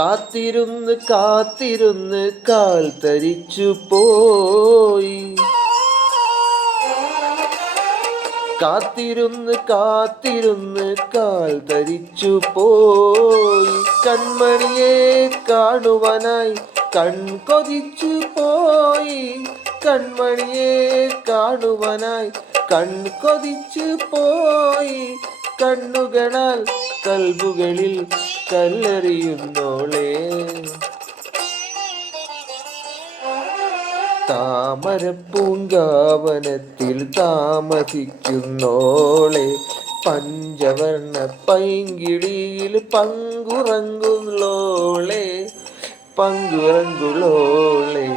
കാത്തിരുന്ന് കാത്തിരുന്ന് കാൽ തരിച്ചു പോയി. കാത്തിരുന്ന് കാത്തിരുന്ന് കാൽ ധരിച്ചു പോയി. കൺമണിയെ കാണുവാനായി കൺ കൊതിച്ചു പോയി. കൺമണിയെ കാണുവാനായി കൺ കൊതിച്ചു പോയി. കണ്ണുകളാൽ കൽബുകളിൽ കല്ലെറിയുന്നോളേ. താമരപ്പൂങ്കാവനത്തിൽ താമസിക്കുന്നോളെ. പഞ്ചവർണ പൈങ്കിളിയിൽ പങ്കുറങ്ങുള്ളോളെ പങ്കുറങ്ങുള്ളോളെ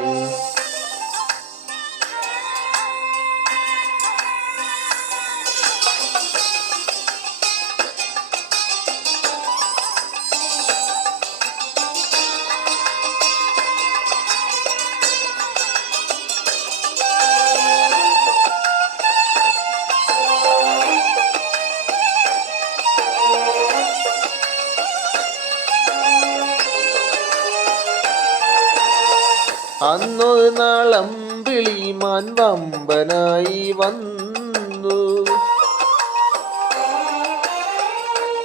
അന്നൊരു നാളമ്പിളി മാൻ വമ്പനായി വന്നു.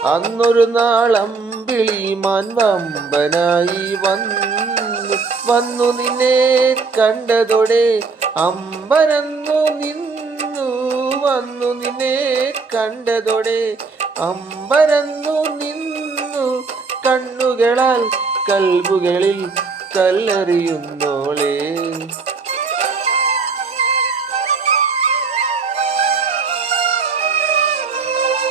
അന്നൊരു നാളമ്പിളി മാൻ വമ്പനായി വന്നു. വന്നു നിന്നെ കണ്ടതോടെ അമ്പരന്നു നിന്നു. വന്നു നിന്നെ കണ്ടതോടെ അമ്പരന്നു നിന്നു. കണ്ണുകളാൽ കൽബുകളിൽ കല്ലെറിയുന്നോളേ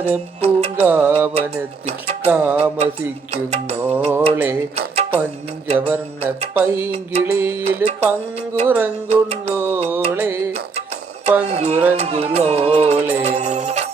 താമരപ്പൂങ്കാവനത്തിൽ താമസിക്കുന്നോളെ പഞ്ചവർണ പൈങ്കിളിയിൽ പങ്കുറങ്ങുന്നോളെ പങ്കുറങ്ങുന്നോളെ.